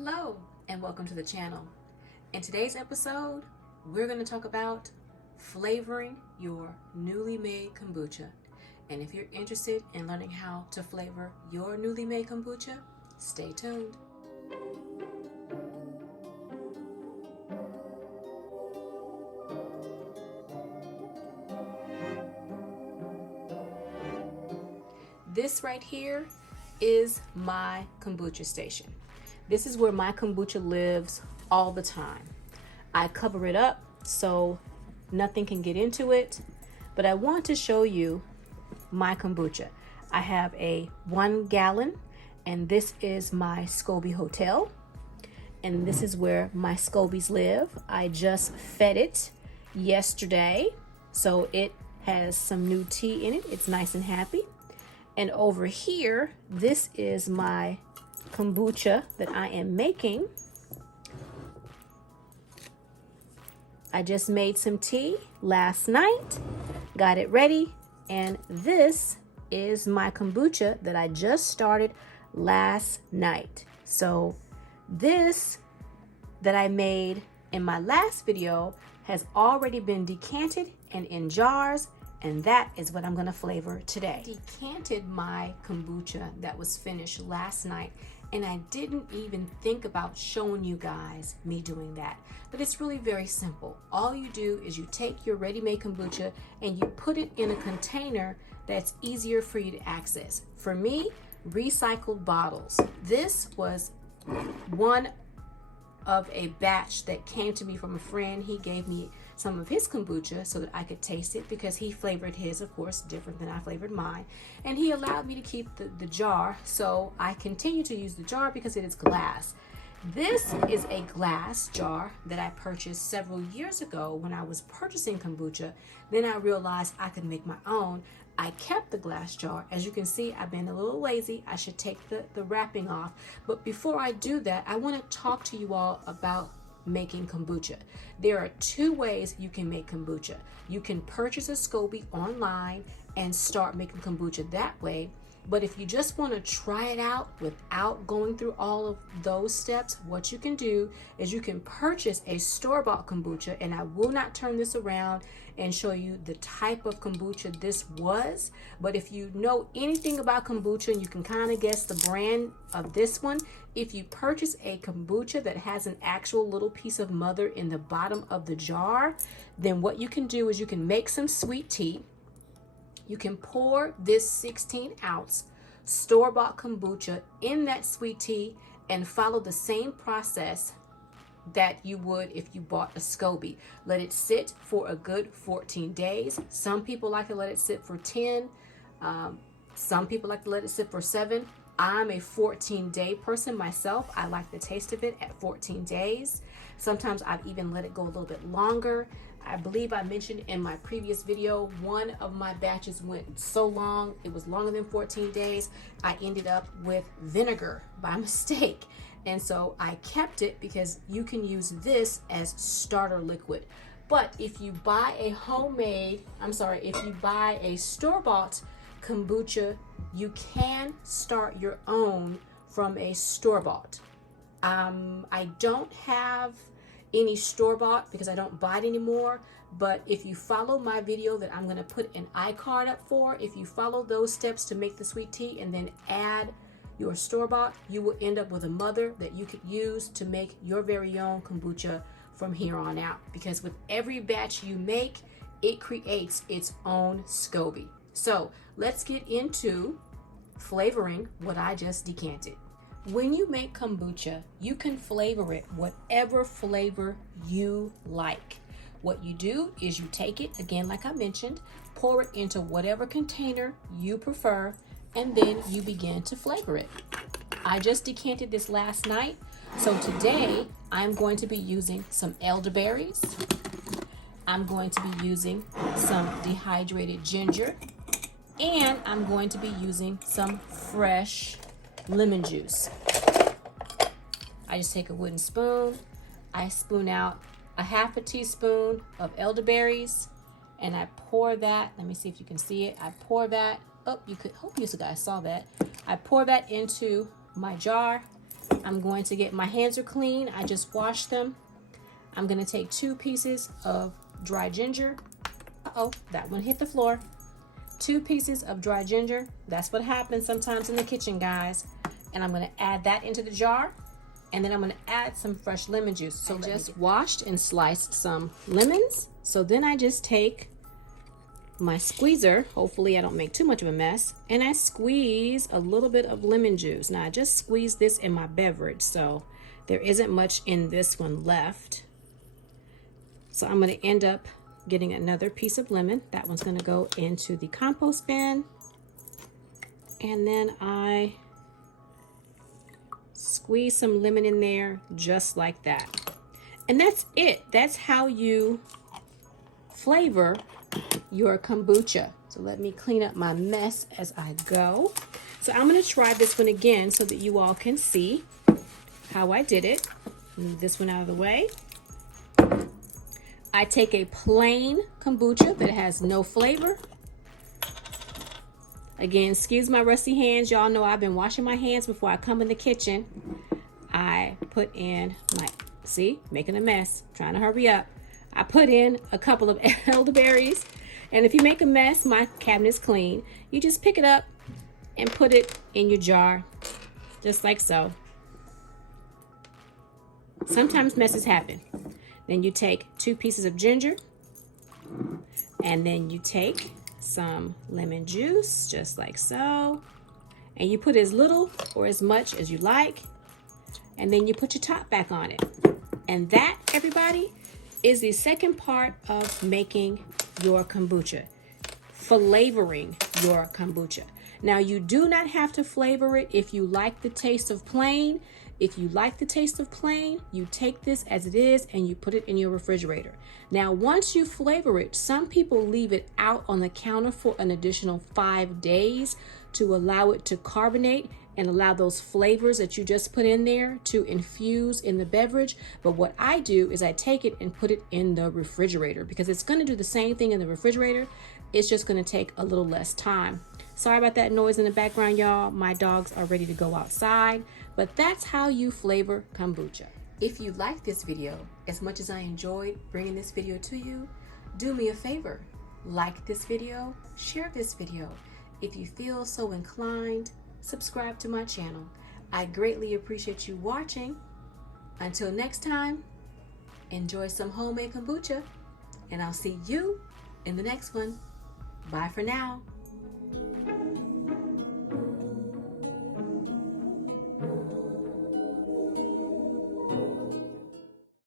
Hello and welcome to the channel. In today's episode, we're going to talk about flavoring your newly made kombucha. And if you're interested in learning how to flavor your newly made kombucha, stay tuned. This right here is my Kombucha Station. This is where my kombucha lives all the time. I cover it up so nothing can get into it, but I want to show you my kombucha. I have a 1 gallon, and this is my Scoby Hotel, and this is where my Scobies live. I just fed it yesterday, so it has some new tea in it. It's nice and happy. And over here, this is my kombucha that I am making. I just made some tea last night, got it ready, and this is my kombucha that I just started last night. So this that I made in my last video has already been decanted and in jars, and that is what I'm gonna flavor today. Decanted my kombucha that was finished last night, and I didn't even think about showing you guys me doing that. But it's really very simple. All you do is you take your ready-made kombucha and you put it in a container that's easier for you to access. For me, recycled bottles. This was one of a batch that came to me from a friend. He gave me some of his kombucha so that I could taste it, because he flavored his, of course, different than I flavored mine. And he allowed me to keep the jar, so I continue to use the jar because it is glass. This is a glass jar that I purchased several years ago when I was purchasing kombucha. Then I realized I could make my own. I kept the glass jar. As you can see, I've been a little lazy. I should take the wrapping off. But before I do that, I want to talk to you all about making kombucha. There are 2 ways you can make kombucha. You can purchase a Scoby online and start making kombucha that way. But if you just want to try it out without going through all of those steps, what you can do is you can purchase a store-bought kombucha, and I will not turn this around and show you the type of kombucha this was. But if you know anything about kombucha, and you can kind of guess the brand of this one, if you purchase a kombucha that has an actual little piece of mother in the bottom of the jar, then what you can do is you can make some sweet tea. You can pour this 16-ounce store-bought kombucha in that sweet tea and follow the same process that you would if you bought a Scoby. Let it sit for a good 14 days. Some people like to let it sit for 10. Some people like to let it sit for 7. I'm a 14-day person myself. I like the taste of it at 14 days. Sometimes I've even let it go a little bit longer. I believe I mentioned in my previous video, one of my batches went so long, it was longer than 14 days. I ended up with vinegar by mistake. And so I kept it because you can use this as starter liquid. But if you buy a store-bought kombucha, you can start your own from a store-bought. I don't have any store-bought because I don't buy it anymore, but if you follow my video that I'm going to put an iCard up for, if you follow those steps to make the sweet tea and then add your store-bought, you will end up with a mother that you could use to make your very own kombucha from here on out, because with every batch you make, it creates its own Scoby. So let's get into flavoring what I just decanted. When you make kombucha, you can flavor it whatever flavor you like. What you do is you take it, again, like I mentioned, pour it into whatever container you prefer, and then you begin to flavor it. I just decanted this last night, so today I'm going to be using some elderberries. I'm going to be using some dehydrated ginger, and I'm going to be using some fresh lemon juice. I just take a wooden spoon, I spoon out a half a teaspoon of elderberries, and I pour that, let me see if you can see it, I pour that, hope you guys saw that. I pour that into my jar, I'm going to get, my hands are clean. I just washed them. I'm going to take 2 pieces of dry ginger. Uh-oh, that one hit the floor. 2 pieces of dry ginger. That's what happens sometimes in the kitchen, guys. And I'm going to add that into the jar. And then I'm going to add some fresh lemon juice. So I just washed and sliced some lemons. So then I just take my squeezer. Hopefully I don't make too much of a mess. And I squeeze a little bit of lemon juice. Now I just squeezed this in my beverage, so there isn't much in this one left. So I'm going to end up getting another piece of lemon. That one's going to go into the compost bin. And then I squeeze some lemon in there just like that. And that's it. That's how you flavor your kombucha. So let me clean up my mess as I go. So I'm going to try this one again so that you all can see how I did it. Move this one out of the way. I take a plain kombucha that has no flavor. Again, excuse my rusty hands. Y'all know I've been washing my hands before I come in the kitchen. I put in my, see, making a mess, trying to hurry up. I put in a couple of elderberries. And if you make a mess, my cabinet's clean. You just pick it up and put it in your jar, just like so. Sometimes messes happen. Then you take 2 pieces of ginger, and then you take some lemon juice, just like so. And you put as little or as much as you like. And then you put your top back on it. And that, everybody, is the second part of making your kombucha. Flavoring your kombucha. Now, you do not have to flavor it if you like the taste of plain. If you like the taste of plain, you take this as it is and you put it in your refrigerator. Now, once you flavor it, some people leave it out on the counter for an additional 5 days to allow it to carbonate and allow those flavors that you just put in there to infuse in the beverage. But what I do is I take it and put it in the refrigerator because it's going to do the same thing in the refrigerator. It's just going to take a little less time. Sorry about that noise in the background, y'all. My dogs are ready to go outside. But that's how you flavor kombucha. If you like this video as much as I enjoyed bringing this video to you, do me a favor. Like this video, share this video. If you feel so inclined, subscribe to my channel. I greatly appreciate you watching. Until next time, enjoy some homemade kombucha, and I'll see you in the next one. Bye for now.